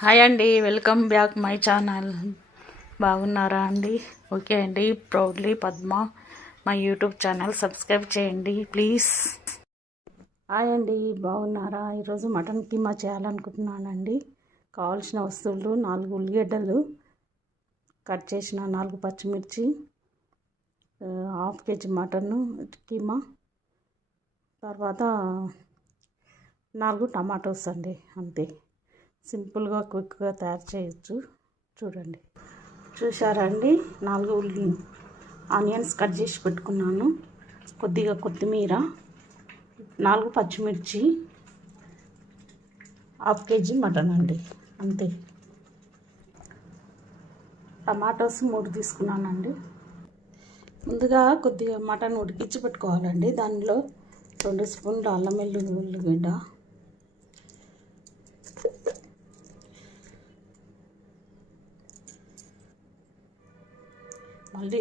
Hi అండి, welcome back my channel. బాగున్నారా అండి? ఓకే అండి. Proudly Padma my YouTube channel subscribe చేయండి ప్లీజ్. హాయ్ అండి, బాగున్నారా? ఈరోజు మటన్ కీమా చేయాలనుకుంటున్నానండి. కావాల్సిన వస్తువులు 4 ఉల్లిగడ్డలు కట్ చేసిన, 4 పచ్చిమిర్చి, ½ కేజీ మటన్ కీమా, తర్వాత 4 టమాటోస్ అండి. అంతే, సింపుల్గా క్విక్గా తయారు చేయొచ్చు. చూడండి, చూసారా అండి? 4 ఆనియన్స్ కట్ చేసి పెట్టుకున్నాను, కొద్దిగా కొత్తిమీర, 4 పచ్చిమిర్చి, ½ కేజీ మటన్ అండి. అంతే. టమాటోస్ 3 తీసుకున్నానండి. ముందుగా కొద్దిగా మటన్ ఉడికించి పెట్టుకోవాలండి. దానిలో 2 స్పూన్లు అల్లం వెల్లుల్లి ఉల్లిగడ్డ, మళ్ళీ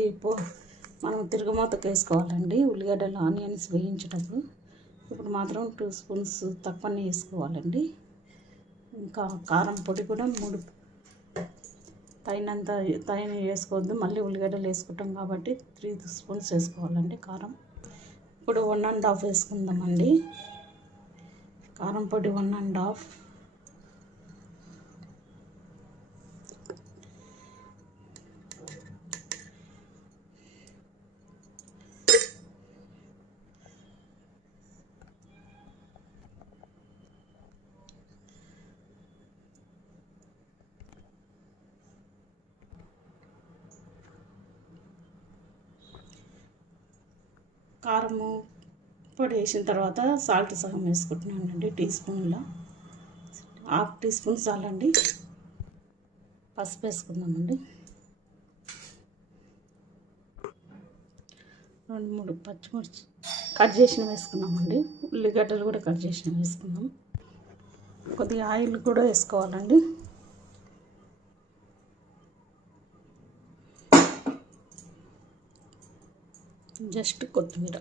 మనం తిరగమాతకు వేసుకోవాలండి ఉల్లిగడ్డలు ఆనియన్స్ వేయించేటప్పుడు. ఇప్పుడు మాత్రం 2 స్పూన్స్ తక్కువనే వేసుకోవాలండి. ఇంకా కారం పొడి కూడా 3 తగినంత వేసుకోవద్దు, మళ్ళీ ఉల్లిగడ్డలు వేసుకుంటాం కాబట్టి 3 స్పూన్స్ వేసుకోవాలండి కారం. ఇప్పుడు 1½ వేసుకుందామండి. కారం పొడి 1½ కారము పొడి వేసిన తర్వాత సాల్ట్ సగం వేసుకుంటున్నానండి, టీ స్పూన్లో. ½ టీ స్పూన్ చాలండి. పసుపు వేసుకుందామండి. 2-3 పచ్చిమిర్చి కట్ చేసిన వేసుకున్నామండి. ఉల్లిగడ్డలు కూడా కట్ చేసిన వేసుకున్నాం. కొద్దిగా ఆయిల్ కూడా వేసుకోవాలండి. జస్ట్ కొత్తిమీర,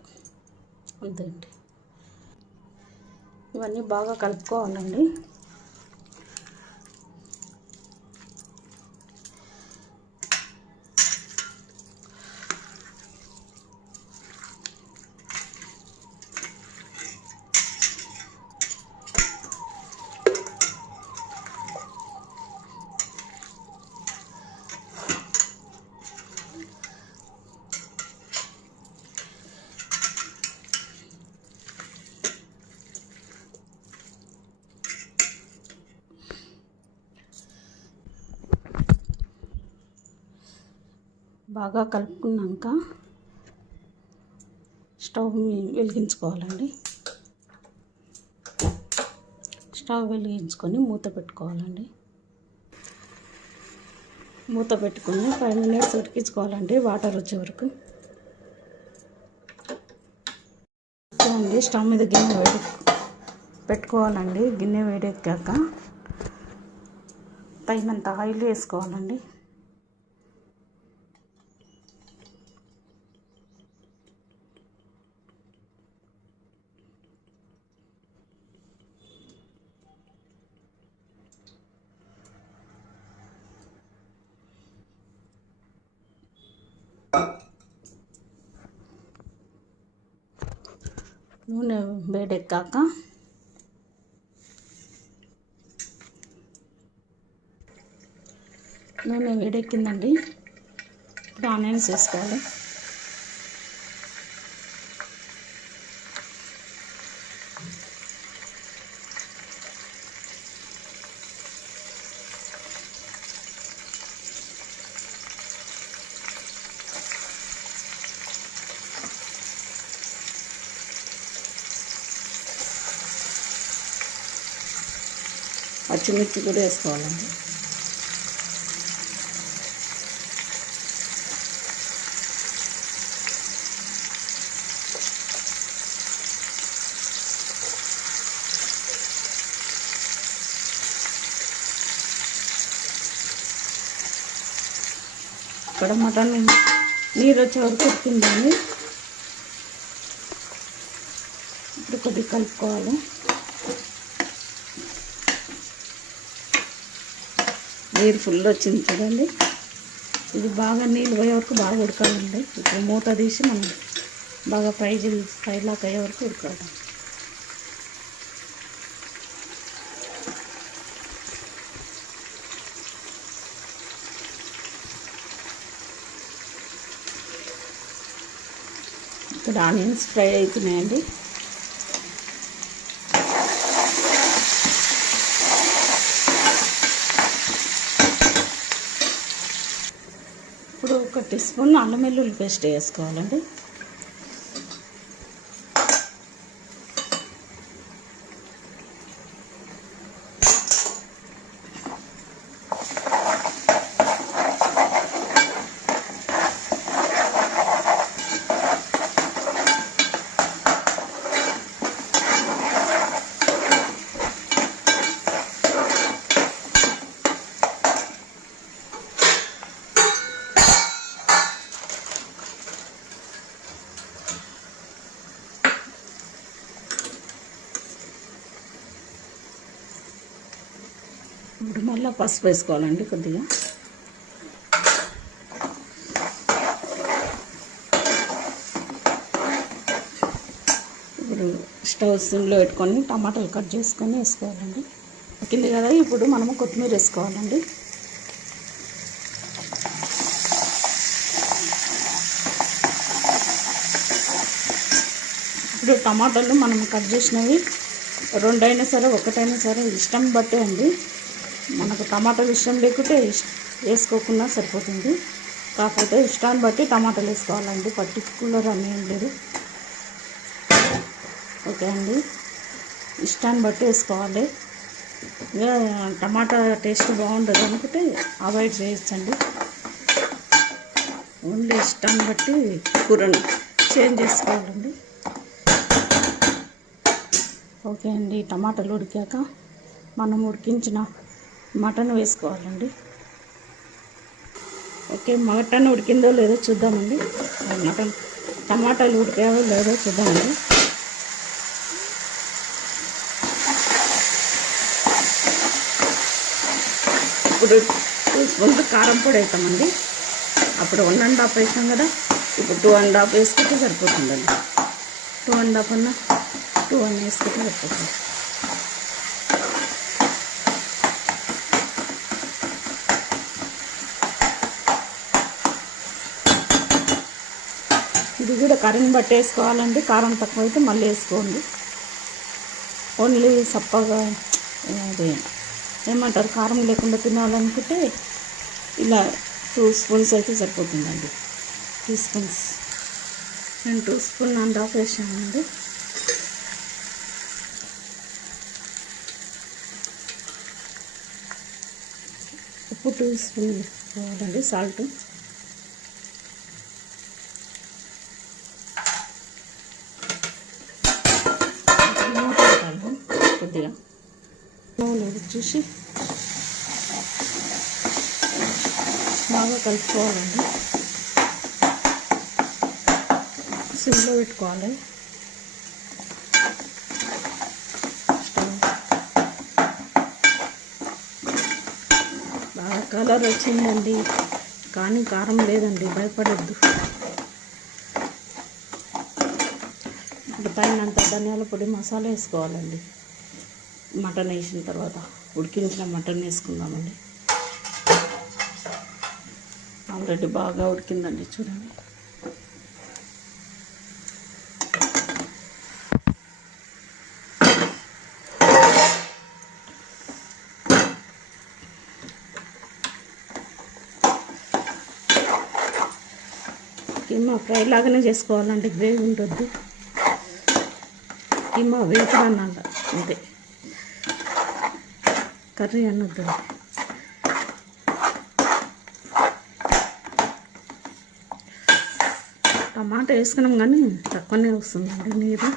అంతే అండి. ఇవన్నీ బాగా కలుపుకోవాలండి. బాగా కలుపుకున్నాక స్టవ్ వెలిగించుకోవాలండి. స్టవ్ వెలిగించుకొని మూత పెట్టుకోవాలండి. మూత పెట్టుకొని 5 మినిట్స్ ఉడికించుకోవాలండి, వాటర్ వచ్చే వరకు. అండి, స్టవ్ మీద గిన్నె పెట్టుకోవాలండి. గిన్నె వేడెక్కాక తగినంత ఆయిల్ వేసుకోవాలండి. నూనె వేడెక్కాక నూనె వేడెక్కిందండి. ఇప్పుడు ఆనియన్స్ వేసుకోవాలి. పచ్చిమిర్చి కూడా వేసుకోవాలండి. ఇక్కడ మటన్ నీరు వచ్చే వరకు ఉడికిందండి. ఇప్పుడు కొద్దిగా కలుపుకోవాలి. నీరు ఫుల్ వచ్చింది చూడండి. ఇది బాగా నీళ్ళు పోయే వరకు బాగా ఉడకాలండి. ఇప్పుడు మూత తీసి మనం బాగా ఫ్రై లాగా అయ్యే వరకు ఉడకాలి. ఇక్కడ ఆనియన్స్ ఫ్రై అవుతున్నాయండి. ఇప్పుడు 1 టీ స్పూన్ అల్లం వెల్లుల్లి పేస్ట్ వేసుకోవాలండి. ఇప్పుడు మళ్ళీ పసుపు వేసుకోవాలండి కొద్దిగా. ఇప్పుడు స్టవ్ సిమ్లో పెట్టుకొని టమాటాలు కట్ చేసుకొని వేసుకోవాలండి. ఉడికింది కదా, ఇప్పుడు మనము కొత్తిమీర వేసుకోవాలండి. ఇప్పుడు టమాటాలు మనం కట్ చేసినవి 2 అయినా సరే 1 అయినా సరే ఇష్టం బట్టే అండి. మనకు టమాటాలు ఇష్టం లేకుంటే వేసుకోకుండా సరిపోతుంది. కాకపోతే ఇష్టాన్ని బట్టి టమాటాలు వేసుకోవాలండి, పర్టికులర్ అని ఏం లేదు. ఓకే అండి, ఇష్టాన్ని బట్టి వేసుకోవాలి. ఇక టమాటా టేస్ట్ బాగుంటుంది అనుకుంటే అవాయిడ్ చేయొచ్చండి. ఓన్లీ ఇష్టాన్ని బట్టి కూరను చేంజ్ చేసుకోవాలండి. ఓకే అండి, టమాటాలు ఉడికాక మనం ఉడికించిన మటన్ వేసుకోవాలండి. ఓకే, మటన్ ఉడికిందో లేదో చూద్దామండి. టమాటాలు ఉడికాయో లేదో చూద్దామండి. ఇప్పుడు 2 స్పూన్స్ కారం పొడి వేస్తామండి. అప్పుడు 1.5 వేసాం కదా, ఇప్పుడు 2.5 వేసుకుంటే సరిపోతుందండి. 2.5 అన్న 2 వేసుకుంటే సరిపోతుంది. ఇది కూడా కర్రీని బట్టి వేసుకోవాలండి. కారం తక్కువ అయితే మళ్ళీ వేసుకోండి. ఓన్లీ సప్పగా అదే ఏమంటారు, కారం లేకుండా తినాలనుకుంటే ఇలా 2 స్పూన్స్ అయితే సరిపోతుందండి. 2 స్పూన్స్, నేను 2.5 స్పూన్స్ వేసానండి. ఉప్పు 2 స్పూన్స్ వేసుకోవాలండి. సాల్ట్ కొద్దిగా లేదు చూసి బాగా కలుపుకోవాలండి. సిమ్లో పెట్టుకోవాలి. బాగా కలర్ వచ్చిందండి, కానీ కారం లేదండి, భయపడద్దు. ఇప్పుడు పైనంత ధనియాల పొడి మసాలా వేసుకోవాలండి. మటన్ వేసిన తర్వాత ఉడికించిన మటన్ వేసుకుందామండి. ఆల్రెడీ బాగా ఉడికిందండి చూడండి. కీమా ఫ్రై లాగానే చేసుకోవాలండి, గ్రేవీ ఉండొద్దు. కీమా వేపుడు అన్నాక అంతే, కర్రీ అన్నద్దు. టమాటా వేసుకున్నాం కానీ తక్కువనే వస్తుందండి నీరు.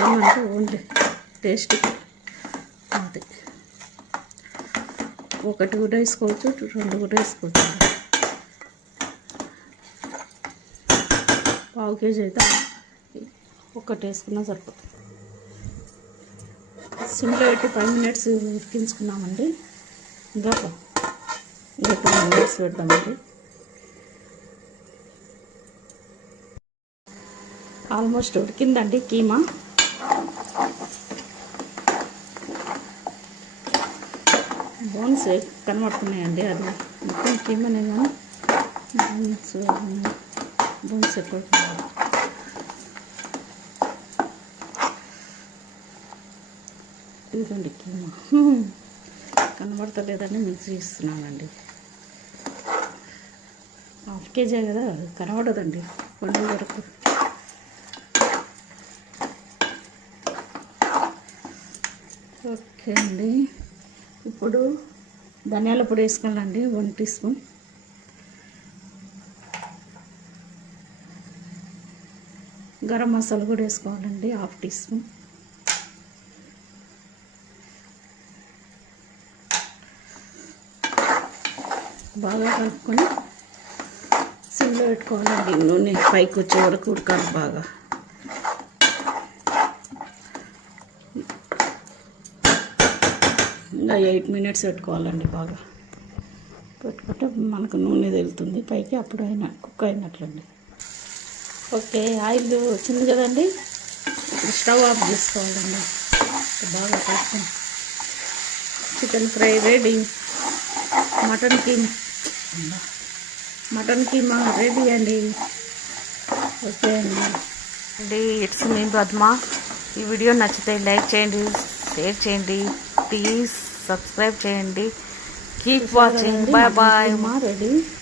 ఏమంటే ఓన్లీ టేస్ట్ అంతే. 1 కూడా వేసుకోవచ్చు, 2 కూడా వేసుకోవచ్చు. 1/2 కేజీ అయితే 1 వేసుకున్నా సరిపోతుంది. సిమ్లో పెట్టి 5 మినిట్స్ ఉడికించుకున్నామండి. ఇంకా 2 మినిట్స్ పెడతామండి. ఆల్మోస్ట్ ఉడికిందండి కీమా. బోన్స్ కనబడుతున్నాయండి. అది మొత్తం కీమానే కానీ బోన్స్ ఎక్కువ ఇదండి కీమా. కనబడతలేదని మిక్సీ ఇస్తున్నానండి. 1/2 కేజీ కదా, కనబడదండి పండు వరకు. ఓకే అండి. ఇప్పుడు ధనియాల పొడి వేసుకోవాలండి 1 టీ స్పూన్. గరం మసాలా కూడా వేసుకోవాలండి 1/2 టీ స్పూన్. బాగా కలుపుకొని సిమ్లో పెట్టుకోవాలండి. నూనె పైకి వచ్చే వరకు ఉడకాలి బాగా. ఇంకా 8 మినిట్స్ పెట్టుకోవాలండి. బాగా పెట్టుకుంటే మనకు నూనె తెలుతుంది పైకి, అప్పుడు కుక్ అయినట్లండి. ఓకే, ఆయిల్ వచ్చింది కదండి. ఇప్పుడు స్టవ్ ఆఫ్ చేసుకోవాలండి. బాగా కలుపుకొని chicken fry ready. Mutton keema ready అండి. ఓకే అండి. It's me Padma. ఈ వీడియో నచ్చితే లైక్ చేయండి, షేర్ చేయండి, ప్లీజ్ సబ్స్క్రైబ్ చేయండి. Keep watching. Bye bye. Ready.